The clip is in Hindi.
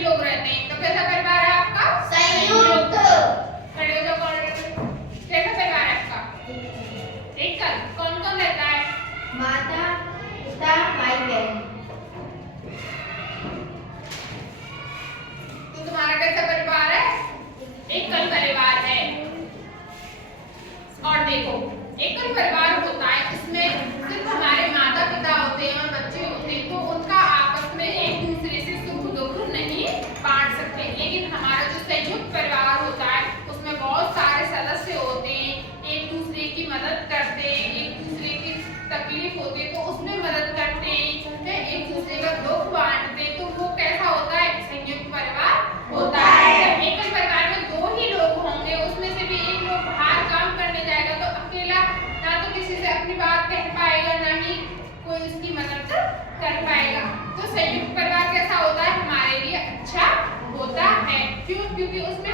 लोग रहते हैं, तो कैसा परिवार है आपका? संयुक्त। खड़े हो जाओ कौन? कैसा परिवार है आपका? एकल। कौन कौन रहता है? माता पिता भाई बहन। तो तुम्हारा कैसा परिवार है? एकल परिवार है। और देखो, एकल परिवार होता है, इसमें सिर्फ हमारे माता पिता होते हैं और बच्चे होते हैं, तो उनका आपस में एक दूसरे से सुख दुख नहीं बांट सकते। लेकिन हमारा जो संयुक्त परिवार होता है उसमें बहुत सारे सदस्य होते हैं, एक दूसरे की मदद करते हैं, एक दूसरे की तकलीफ होती है तो उसमें मदद करते हैं, एक दूसरे का दुख बांटते हैं, तो वो कैसा होता है? संयुक्त परिवार होता है। एकल परिवार में दो ही लोग होंगे, उसमें से भी एक लोग बाहर काम करने जाएगा तो अकेला ना तो किसी से अपनी बात कह पाएगा, ना ही कोई उसकी मदद कर पाएगा। तो संयुक्त परिवार कैसा होता है? हमारे लिए अच्छा होता है। क्यों? क्योंकि उसमें